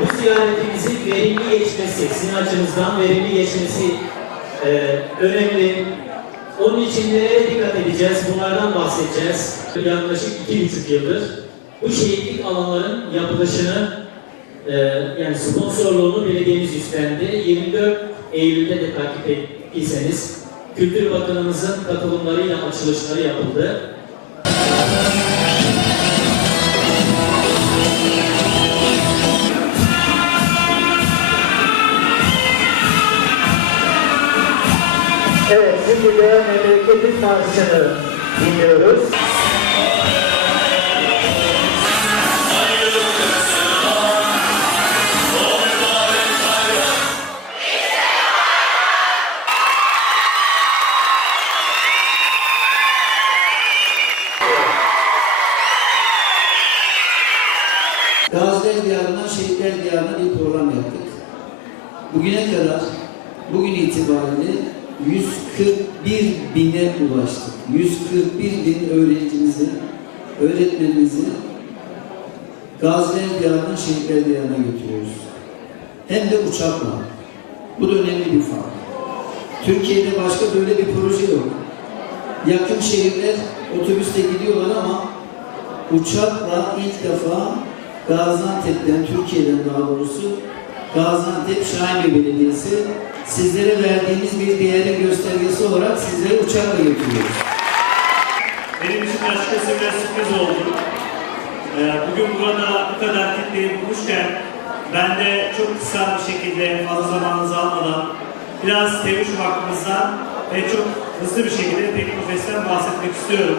Bu ziyaretimizin verimli geçmesi, sizin açınızdan verimli geçmesi e, önemli. Onun için nereye dikkat edeceğiz? Bunlardan bahsedeceğiz. Yaklaşık iki buçuk yıldır bu şehitlik alanların yapılışını e, yani sponsorluğunu belediyemiz üstlendi. 24 Eylül'de de takip ettiyseniz Kültür Bakanımızın katılımlarıyla açılışları yapıldı. Evet, şimdi de memleketin marşını dinliyoruz. Gaziler Diyarı'ndan Şehitler Diyarı'na bir program yaptık. Bugüne kadar, bugün itibariyle 141 bine ulaştık. 141 bin öğrencimizi, öğretmenimizi Gaziler Diyarı'ndan Şehitler Diyarı'na götürüyoruz. Hem de uçakla. Bu da önemli bir fark. Türkiye'de başka böyle bir proje yok. Yakın şehirler otobüste gidiyorlar ama uçakla ilk defa Gaziantep'ten, Türkiye'den daha doğrusu Gaziantep Şahinbey Belediyesi sizlere verdiğimiz bir değerin göstergesi olarak sizleri uçakla götürüyoruz. Benim için açıkçası biraz sürpriz oldu. Ee, Bugün burada bu kadar kitleyi bulmuşken ben de çok kısa bir şekilde fazla zamanınızı almadan biraz Tevuş hakkımızdan ve çok hızlı bir şekilde Teknofest'ten bahsetmek istiyorum.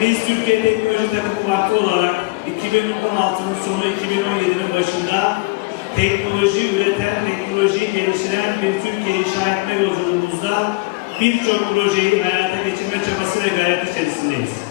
Biz Türkiye Teknoloji Takımı Vakfı olarak 2016'nın sonu 2017'nin başında teknoloji üreten, teknolojiyi geliştiren bir Türkiye inşa etme yolculuğumuzda birçok projeyi hayata geçirme çabası ve gayret içerisindeyiz.